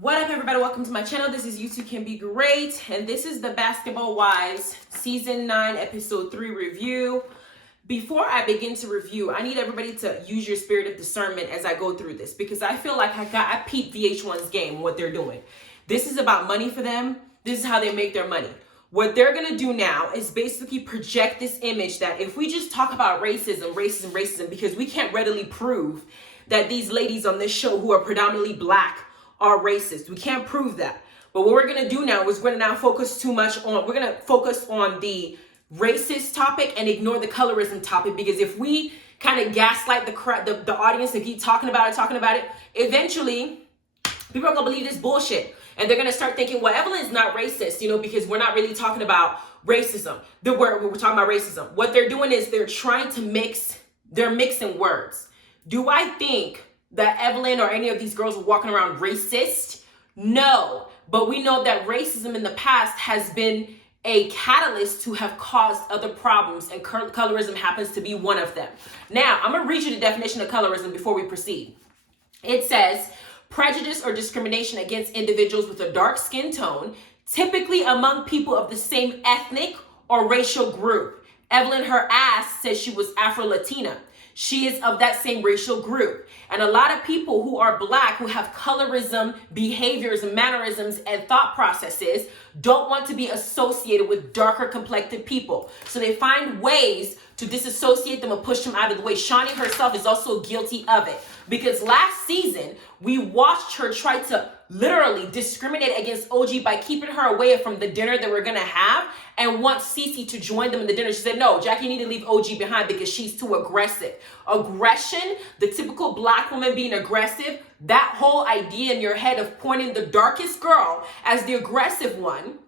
What up, everybody? Welcome to my channel. This is You Too Can Be Great, and this is the Basketball Wives Season 9, Episode 3 review. Before I begin to review, I need everybody to use your spirit of discernment as I go through this, because I feel like I peeped VH1's game, what they're doing. This is about money for them. This is how they make their money. What they're going to do now is basically project this image that if we just talk about racism, because we can't readily prove that these ladies on this show who are predominantly black are racist. We can't prove that. But what we're going to do now is we're going to now focus on the racist topic and ignore the colorism topic, because if we kind of gaslight the audience to keep talking about it, eventually people are going to believe this bullshit. And they're going to start thinking, well, Evelyn's not racist, because we're not really talking about racism. We're talking about racism. What they're doing is they're trying to mixing words. Do I think that Evelyn or any of these girls were walking around racist? No. But we know that racism in the past has been a catalyst to have caused other problems, and colorism happens to be one of them. Now, I'm going to read you the definition of colorism before we proceed. It says, prejudice or discrimination against individuals with a dark skin tone, typically among people of the same ethnic or racial group. Evelyn, her ass, says she was Afro-Latina. She is of that same racial group. And a lot of people who are black, who have colorism, behaviors, mannerisms, and thought processes, don't want to be associated with darker complected people. So they find ways to disassociate them or push them out of the way. Shawnee herself is also guilty of it, because last season, we watched her try to literally discriminate against OG by keeping her away from the dinner that we're going to have, and want Cece to join them in the dinner. She said, no, Jackie, you need to leave OG behind because she's too aggressive. Aggression, the typical black woman being aggressive, that whole idea in your head of pointing the darkest girl as the aggressive one,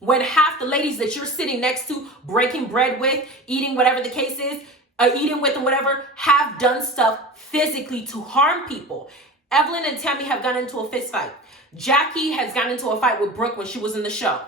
when half the ladies that you're sitting next to, breaking bread with, eating whatever the case is, eating with and whatever, have done stuff physically to harm people. Evelyn and Tammy have gotten into a fist fight. Jackie has gotten into a fight with Brooke when she was in the show.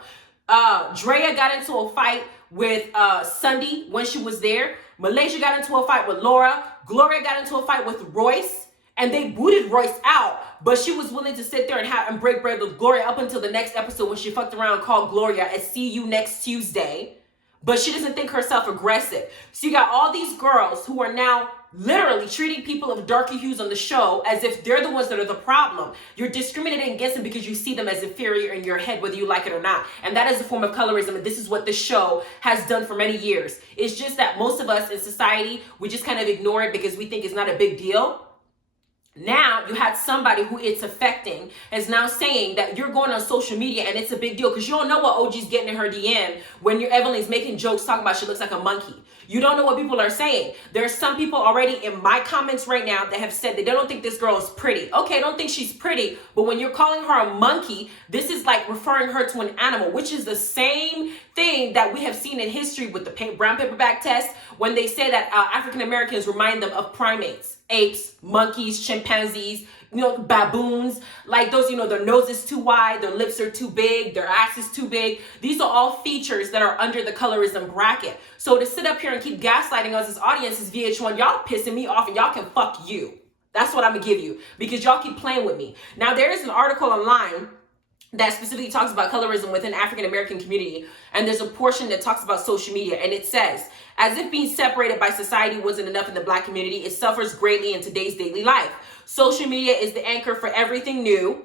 Drea got into a fight with Sunday when she was there. Malaysia got into a fight with Laura. Gloria got into a fight with Royce. And they booted Royce out, but she was willing to sit there and break bread with Gloria up until the next episode, when she fucked around and called Gloria a see you next Tuesday. But she doesn't think herself aggressive. So you got all these girls who are now literally treating people of darker hues on the show as if they're the ones that are the problem. You're discriminating against them because you see them as inferior in your head, whether you like it or not. And that is a form of colorism. And this is what the show has done for many years. It's just that most of us in society, we just kind of ignore it because we think it's not a big deal. Now you had somebody who it's affecting is now saying that you're going on social media and it's a big deal because you don't know what OG's getting in her DM when your Evelyn's making jokes talking about she looks like a monkey. You don't know what people are saying. There's some people already in my comments right now that have said that they don't think this girl is pretty. Okay, I don't think she's pretty, but when you're calling her a monkey, this is like referring her to an animal, which is the same thing that we have seen in history with the brown paper bag test, when they say that African Americans remind them of primates. Apes, monkeys, chimpanzees, baboons, like those, their nose is too wide, their lips are too big, their ass is too big. These are all features that are under the colorism bracket. So to sit up here and keep gaslighting us as audiences, VH1, y'all pissing me off, and y'all can fuck you. That's what I'm gonna give you, because y'all keep playing with me. Now, there is an article online that specifically talks about colorism within African American community, and there's a portion that talks about social media, and it says, as if being separated by society wasn't enough in the black community, it suffers greatly in today's daily life. Social media is the anchor for everything new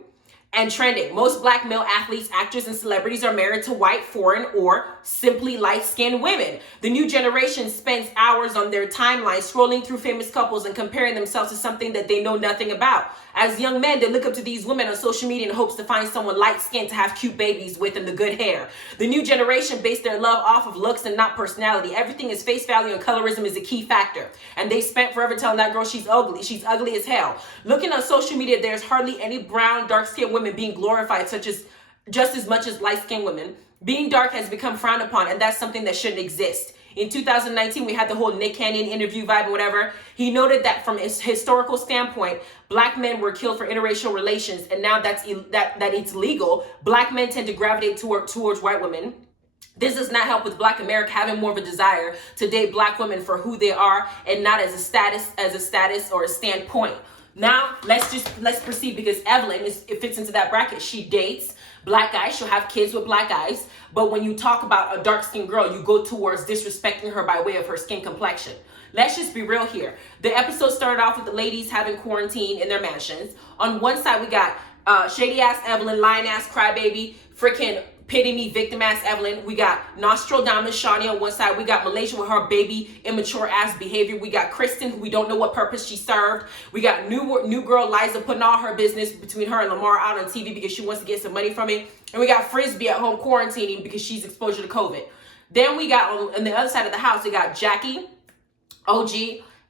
and trending. Most black male athletes, actors, and celebrities are married to white, foreign, or simply light-skinned women. The new generation spends hours on their timeline scrolling through famous couples and comparing themselves to something that they know nothing about. As young men, they look up to these women on social media in hopes to find someone light-skinned to have cute babies with and the good hair. The new generation base their love off of looks and not personality. Everything is face value, and colorism is a key factor. And they spent forever telling that girl she's ugly. She's ugly as hell. Looking on social media, there's hardly any brown, dark-skinned women being glorified, just as much as light-skinned women. Being dark has become frowned upon, and that's something that shouldn't exist. In 2019, we had the whole Nick Cannon interview vibe and whatever. He noted that from a historical standpoint, black men were killed for interracial relations, and now that it's legal, black men tend to gravitate towards white women. This does not help with Black America having more of a desire to date black women for who they are and not as a status or a standpoint. Now, let's proceed, because Evelyn it fits into that bracket. She dates black guys. She'll have kids with black guys. But when you talk about a dark-skinned girl, you go towards disrespecting her by way of her skin complexion. Let's just be real here. The episode started off with the ladies having quarantine in their mansions. On one side, we got shady-ass Evelyn, lion-ass crybaby, freaking pity-me, victim-ass Evelyn. We got Nostradamus Shawnee on one side. We got Malaysia with her baby, immature-ass behavior. We got Kristen, who we don't know what purpose she served. We got new girl Liza putting all her business between her and Lamar out on TV because she wants to get some money from it. And we got Frisbee at home quarantining because she's exposure to COVID. Then we got, on the other side of the house, we got Jackie, OG,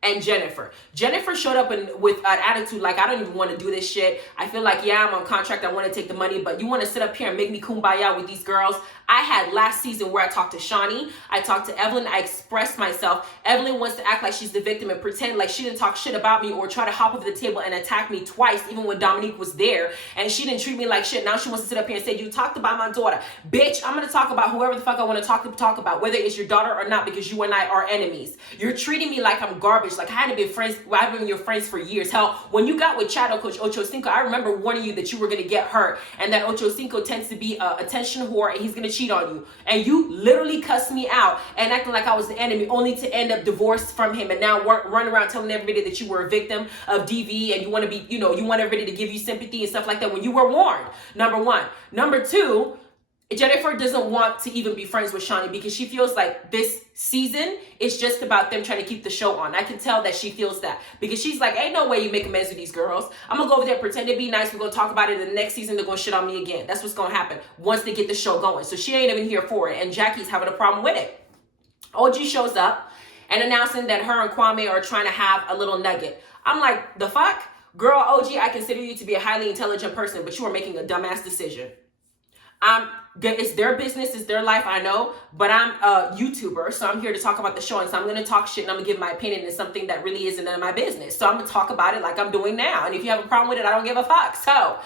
and Jennifer. Jennifer showed up with an attitude like, I don't even want to do this shit. I feel like, yeah, I'm on contract. I want to take the money, but you want to sit up here and make me kumbaya with these girls? I had last season where I talked to Shawnee, I talked to Evelyn, I expressed myself. Evelyn wants to act like she's the victim and pretend like she didn't talk shit about me or try to hop over the table and attack me twice, even when Dominique was there, and she didn't treat me like shit. Now she wants to sit up here and say, you talked about my daughter. Bitch, I'm going to talk about whoever the fuck I want to talk about, whether it's your daughter or not, because you and I are enemies. You're treating me like I'm garbage, like I hadn't been friends, I've been your friends for years. Hell, when you got with Shadow Coach Ocho Cinco, I remember warning you that you were going to get hurt, and that Ocho Cinco tends to be a attention whore, and he's going to cheat on you. And you literally cussed me out and acting like I was the enemy, only to end up divorced from him, and now run around telling everybody that you were a victim of DV, and you want to be, you want everybody to give you sympathy and stuff like that when you were warned. Number one. Number two, Jennifer doesn't want to even be friends with Shawnee because she feels like this season is just about them trying to keep the show on. I can tell that she feels that, because she's like, ain't no way you make amends with these girls. I'm going to go over there, pretend to be nice. We're going to talk about it in the next season. They're going to shit on me again. That's what's going to happen once they get the show going. So she ain't even here for it. And Jackie's having a problem with it. OG shows up and announcing that her and Kwame are trying to have a little nugget. I'm like, the fuck? Girl, OG, I consider you to be a highly intelligent person, but you are making a dumbass decision. It's their business, it's their life, I know, but I'm a YouTuber, so I'm here to talk about the show, and so I'm going to talk shit and I'm going to give my opinion in something that really isn't none of my business. So I'm going to talk about it like I'm doing now, and if you have a problem with it, I don't give a fuck. So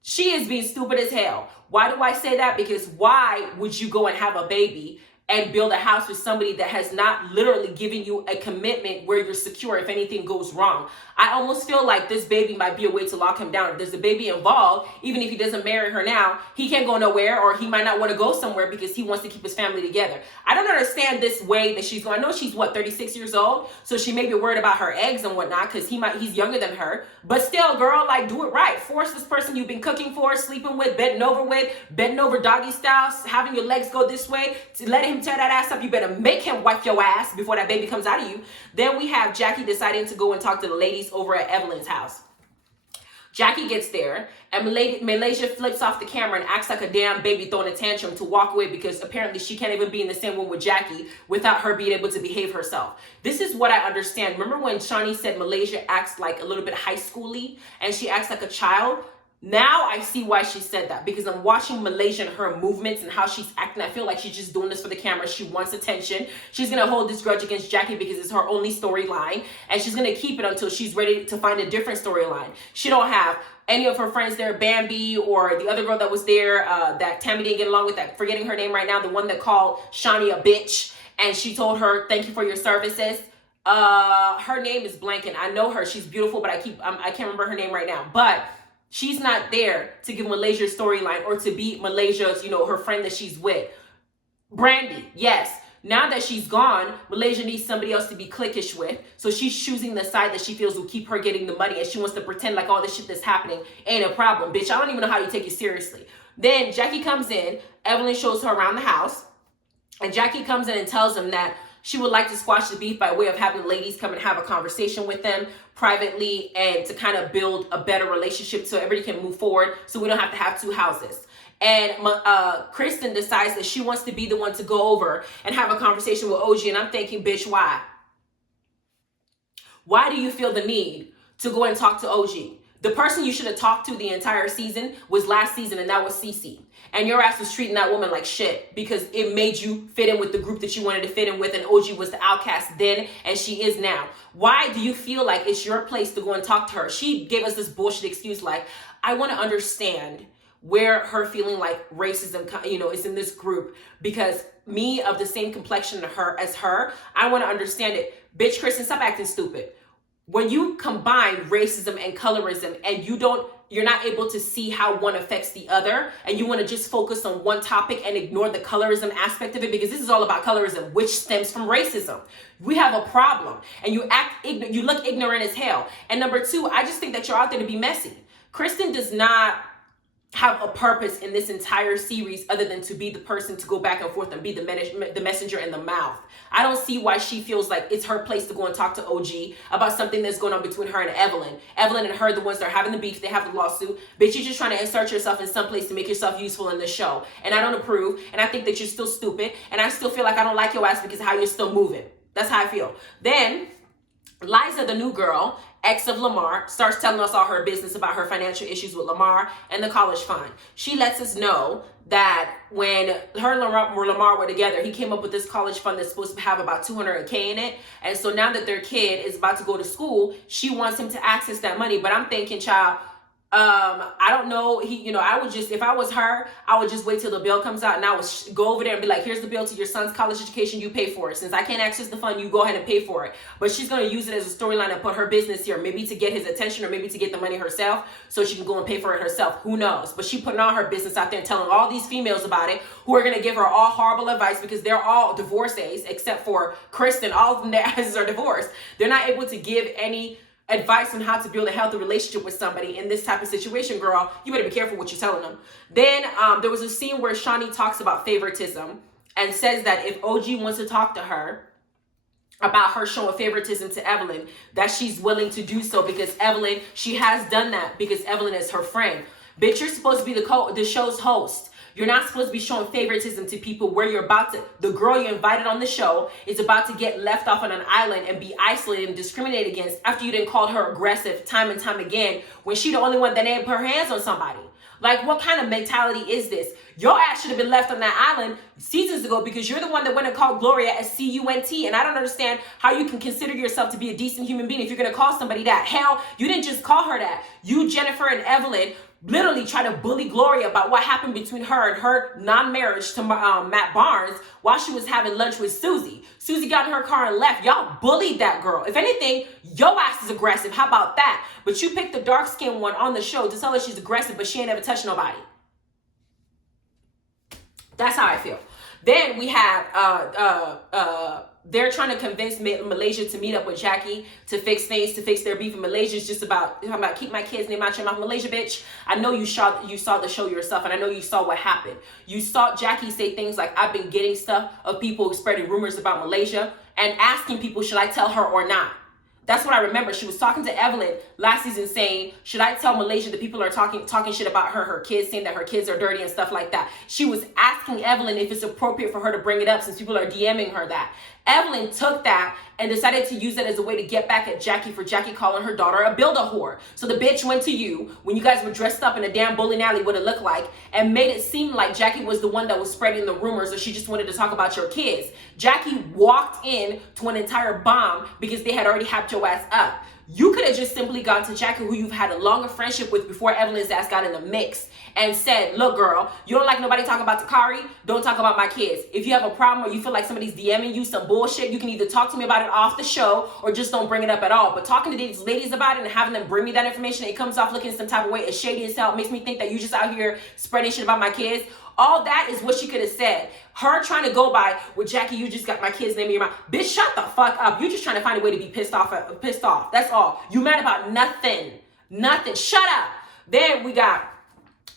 she is being stupid as hell. Why do I say that? Because why would you go and have a baby and build a house with somebody that has not literally given you a commitment where you're secure if anything goes wrong? I almost feel like this baby might be a way to lock him down. If there's a baby involved, even if he doesn't marry her now, he can't go nowhere, or he might not want to go somewhere because he wants to keep his family together. I don't understand this way that she's going. I know she's 36 years old, so she may be worried about her eggs and whatnot because he's younger than her. But still, girl, like, do it right. Force this person you've been cooking for, sleeping with, bending over doggy style, having your legs go this way, to let him tear that ass up. You better make him wipe your ass before that baby comes out of you. Then we have Jackie deciding to go and talk to the ladies over at Evelyn's house. Jackie gets there, and Malaysia flips off the camera and acts like a damn baby throwing a tantrum to walk away because apparently she can't even be in the same room with Jackie without her being able to behave herself. This is what I understand. Remember when Shawnee said Malaysia acts like a little bit high schooly and she acts like a child? Now I see why she said that, because I'm watching Malaysia and her movements and how she's acting. I feel like she's just doing this for the camera. She wants attention. She's going to hold this grudge against Jackie because it's her only storyline, and she's going to keep it until she's ready to find a different storyline. She don't have any of her friends there, Bambi or the other girl that was there that Tammy didn't get along with, that forgetting her name right now, the one that called Shawnee a bitch, and she told her, thank you for your services. Her name is blanking. I know her. She's beautiful, but I can't remember her name right now. But she's not there to give Malaysia's storyline or to be Malaysia's, her friend that she's with. Brandy, yes. Now that she's gone, Malaysia needs somebody else to be cliquish with. So she's choosing the side that she feels will keep her getting the money, and she wants to pretend like all this shit that's happening ain't a problem. Bitch, I don't even know how you take it seriously. Then Jackie comes in. Evelyn shows her around the house. And Jackie comes in and tells them that she would like to squash the beef by way of having the ladies come and have a conversation with them privately, and to kind of build a better relationship so everybody can move forward, so we don't have to have two houses. And Kristen decides that she wants to be the one to go over and have a conversation with OG. And I'm thinking, bitch, why? Why do you feel the need to go and talk to OG? The person you should have talked to the entire season was last season, and that was Cece. And your ass was treating that woman like shit because it made you fit in with the group that you wanted to fit in with, and OG was the outcast then, and she is now. Why do you feel like it's your place to go and talk to her? She gave us this bullshit excuse like, I want to understand where her feeling like racism, is in this group, because me of the same complexion as her, I want to understand it. Bitch, Kristen, stop acting stupid. when you combine racism and colorism and you're not able to see how one affects the other, and you want to just focus on one topic and ignore the colorism aspect of it, because this is all about colorism, which stems from racism. We have a problem, and you look ignorant as hell. And number two, I just think that you're out there to be messy. Kristen does not have a purpose in this entire series other than to be the person to go back and forth and be the messenger and the mouth. I don't see why she feels like it's her place to go and talk to OG about something that's going on between her and Evelyn. Evelyn and her, the ones that are having the beef, they have the lawsuit. Bitch, you're just trying to insert yourself in some place to make yourself useful in the show. And I don't approve, and I think that you're still stupid, and I still feel like I don't like your ass because of how you're still moving. That's how I feel. Then Liza, the new girl, ex of Lamar, starts telling us all her business about her financial issues with Lamar and the college fund. She lets us know that when her and Lamar were together, he came up with this college fund that's supposed to have about $200K in it. And so now that their kid is about to go to school, she wants him to access that money. But I'm thinking, child, I don't know. I would just, if I was her, I would just wait till the bill comes out, and I would go over there and be like, here's the bill to your son's college education. You pay for it. Since I can't access the fund, you go ahead and pay for it. But she's going to use it as a storyline and put her business here, maybe to get his attention or maybe to get the money herself so she can go and pay for it herself. Who knows? But she putting all her business out there and telling all these females about it, who are going to give her all horrible advice because they're all divorcees, except for Kristen. All of them, their asses are divorced. They're not able to give any advice on how to build a healthy relationship with somebody in this type of situation. Girl, you better be careful what you're telling them. Then there was a scene where Shawnee talks about favoritism and says that if OG wants to talk to her about her showing favoritism to Evelyn, that she's willing to do so because Evelyn, she has done that because Evelyn is her friend. Bitch, you're supposed to be the show's host. You're not supposed to be showing favoritism to people where the girl you invited on the show is about to get left off on an island and be isolated and discriminated against after you done called her aggressive time and time again when she the only one that ain't put her hands on somebody. Like, what kind of mentality is this? Your ass should have been left on that island seasons ago because you're the one that went and called Gloria a C-U-N-T, and I don't understand how you can consider yourself to be a decent human being if you're going to call somebody that. Hell, you didn't just call her that. You, Jennifer, and Evelyn literally try to bully Gloria about what happened between her and her non-marriage to Matt Barnes while she was having lunch with Susie. Susie got in her car and left. Y'all bullied that girl. If anything, your ass is aggressive. How about that? But you picked the dark-skinned one on the show to tell her she's aggressive, but she ain't ever touched nobody. That's how I feel. Then we have they're trying to convince Malaysia to meet up with Jackie to fix things, to fix their beef. And Malaysia's just about keep my kids' name out your mouth. Malaysia, bitch, I know you saw the show yourself, and I know you saw what happened. You saw Jackie say things like, I've been getting stuff of people spreading rumors about Malaysia and asking people, should I tell her or not? That's what I remember. She was talking to Evelyn last season saying, should I tell Malaysia that people are talking shit about her kids, saying that her kids are dirty and stuff like that. She was asking Evelyn if it's appropriate for her to bring it up since people are DMing her that. Evelyn took that and decided to use it as a way to get back at Jackie for Jackie calling her daughter a build-a-whore. So the bitch went to you when you guys were dressed up in a damn bowling alley, what it looked like, and made it seem like Jackie was the one that was spreading the rumors or she just wanted to talk about your kids. Jackie walked in to an entire bomb because they had already hyped your ass up. You could have just simply gone to Jackie, who you've had a longer friendship with before Evelyn's ass got in the mix, and said, look, girl, you don't like nobody talking about Takari? Don't talk about my kids. If you have a problem or you feel like somebody's DMing you some bullshit, you can either talk to me about it off the show or just don't bring it up at all. But talking to these ladies about it and having them bring me that information, it comes off looking some type of way. It's shady as hell. It makes me think that you just out here spreading shit about my kids. All that is what she could have said. Her trying to go by, well, Jackie, you just got my kid's name in your mouth. Bitch, shut the fuck up. You just trying to find a way to be pissed off. That's all. You mad about nothing. Nothing. Shut up. Then we got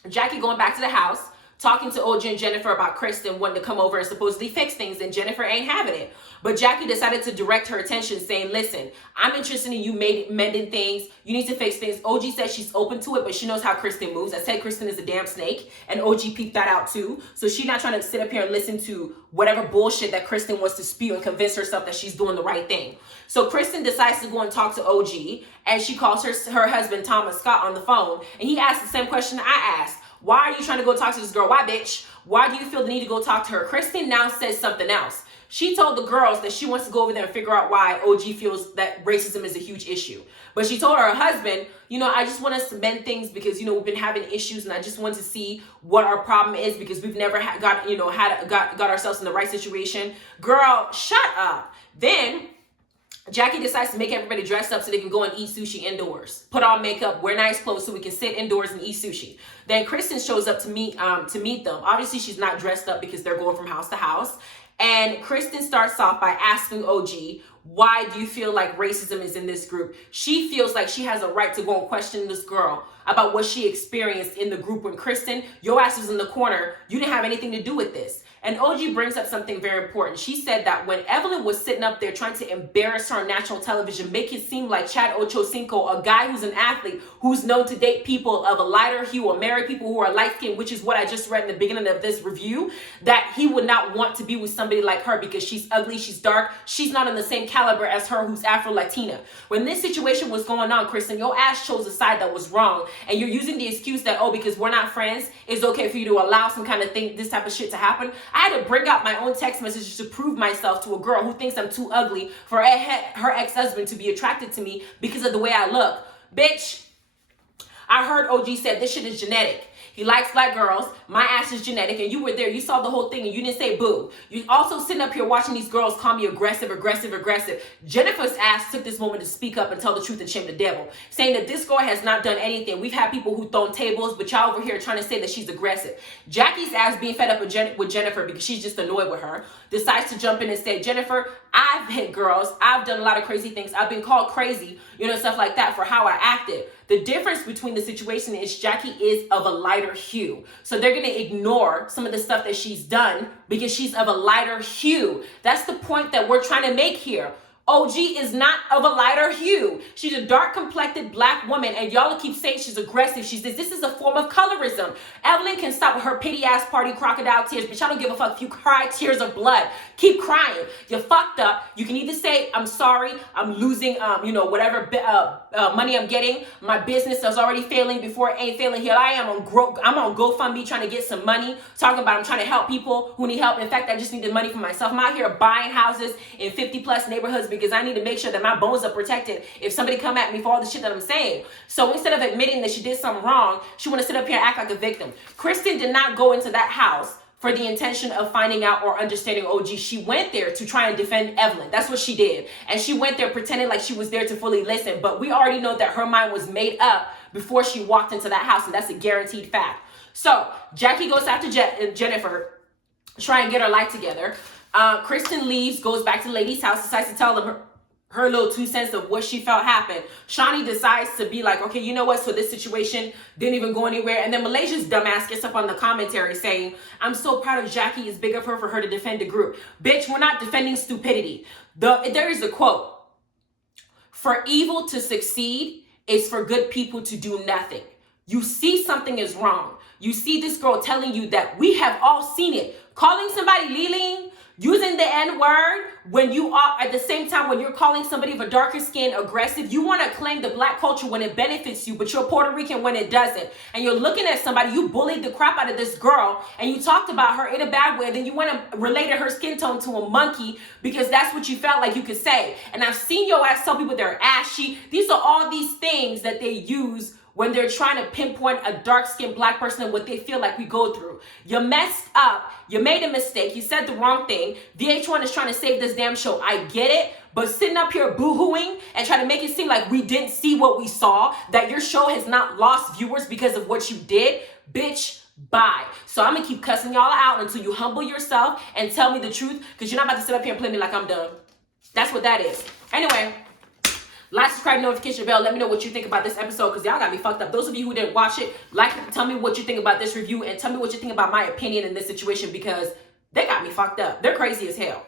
Jackie going back to the house, talking to OG and Jennifer about Kristen wanting to come over and supposedly fix things, and Jennifer ain't having it. But Jackie decided to direct her attention, saying, listen, I'm interested in you mending things. You need to fix things. OG says she's open to it, but she knows how Kristen moves. I said Kristen is a damn snake, and OG peeped that out too. So she's not trying to sit up here and listen to whatever bullshit that Kristen wants to spew and convince herself that she's doing the right thing. So Kristen decides to go and talk to OG, and she calls her husband, Thomas Scott, on the phone, and he asked the same question I asked. Why are you trying to go talk to this girl? Why, bitch? Why do you feel the need to go talk to her? Kristen now says something else. She told the girls that she wants to go over there and figure out why OG feels that racism is a huge issue. But she told her husband, I just want us to mend things because, we've been having issues, and I just want to see what our problem is because we've never got ourselves in the right situation. Girl, shut up. Then Jackie decides to make everybody dress up so they can go and eat sushi indoors. Put on makeup, wear nice clothes so we can sit indoors and eat sushi. Then Kristen shows up to meet them. Obviously, she's not dressed up because they're going from house to house. And Kristen starts off by asking OG, why do you feel like racism is in this group? She feels like she has a right to go and question this girl about what she experienced in the group. When Kristen, your ass was in the corner, you didn't have anything to do with this. And OG brings up something very important. She said that when Evelyn was sitting up there trying to embarrass her on national television, make it seem like Chad Ochocinco, a guy who's an athlete, who's known to date people of a lighter hue or marry people who are light-skinned, which is what I just read in the beginning of this review, that he would not want to be with somebody like her because she's ugly, she's dark, she's not in the same caliber as her who's Afro-Latina. When this situation was going on, Kristen, your ass chose a side that was wrong, and you're using the excuse that, oh, because we're not friends, it's okay for you to allow some kind of thing, this type of shit to happen. I had to bring out my own text messages to prove myself to a girl who thinks I'm too ugly for her ex-husband to be attracted to me because of the way I look. Bitch, I heard OG said this shit is genetic. He likes black girls. My ass is genetic. And you were there. You saw the whole thing and you didn't say boo. You also sitting up here watching these girls call me aggressive. Jennifer's ass took this moment to speak up and tell the truth and shame the devil, saying that this girl has not done anything. We've had people who thrown tables, but y'all over here trying to say that she's aggressive. Jackie's ass, being fed up with Jennifer because she's just annoyed with her, decides to jump in and say, Jennifer, I've hit girls. I've done a lot of crazy things. I've been called crazy, stuff like that for how I acted. The difference between the situation is Jackie is of a lighter hue. So they're going to ignore some of the stuff that she's done because she's of a lighter hue. That's the point that we're trying to make here. OG is not of a lighter hue. She's a dark complected black woman, and y'all keep saying she's aggressive. She says this is a form of colorism. Evelyn can stop with her pity ass party crocodile tears, but y'all don't give a fuck if you cry tears of blood. Keep crying. You fucked up. You can either say, I'm sorry, I'm losing, whatever money I'm getting. My business is already failing before it ain't failing. Here I am I'm on GoFundMe trying to get some money, talking about I'm trying to help people who need help. In fact, I just need the money for myself. I'm out here buying houses in 50 plus neighborhoods because I need to make sure that my bones are protected if somebody come at me for all the shit that I'm saying. So instead of admitting that she did something wrong, she want to sit up here and act like a victim. Kristen did not go into that house for the intention of finding out or understanding OG. She went there to try and defend Evelyn. That's what she did. And she went there pretending like she was there to fully listen. But we already know that her mind was made up before she walked into that house. And that's a guaranteed fact. So Jackie goes after Jennifer, try and get her life together. Kristen leaves, goes back to the lady's house, decides to tell them her little 2 cents of what she felt happened. Shawnee decides to be like, okay, you know what? So this situation didn't even go anywhere. And then Malaysia's dumbass gets up on the commentary saying, I'm so proud of Jackie. It's big of her for her to defend the group. Bitch, we're not defending stupidity. There is a quote. For evil to succeed is for good people to do nothing. You see something is wrong. You see this girl telling you that we have all seen it. Calling somebody Liling, using the N-word when you are, at the same time, when you're calling somebody of a darker skin aggressive, you want to claim the black culture when it benefits you, but you're Puerto Rican when it doesn't. And you're looking at somebody, you bullied the crap out of this girl, and you talked about her in a bad way, then you want to relate her skin tone to a monkey because that's what you felt like you could say. And I've seen your ass tell people they're ashy. These are all these things that they use when they're trying to pinpoint a dark-skinned black person and what they feel like we go through. You messed up. You made a mistake. You said the wrong thing. VH1 is trying to save this damn show. I get it. But sitting up here boo-hooing and trying to make it seem like we didn't see what we saw, that your show has not lost viewers because of what you did, bitch, bye. So I'm going to keep cussing y'all out until you humble yourself and tell me the truth, because you're not about to sit up here and play me like I'm dumb. That's what that is. Anyway, like, subscribe, notification bell. Let me know what you think about this episode, because y'all got me fucked up. Those of you who didn't watch it, tell me what you think about this review, and tell me what you think about my opinion in this situation, because they got me fucked up. They're crazy as hell.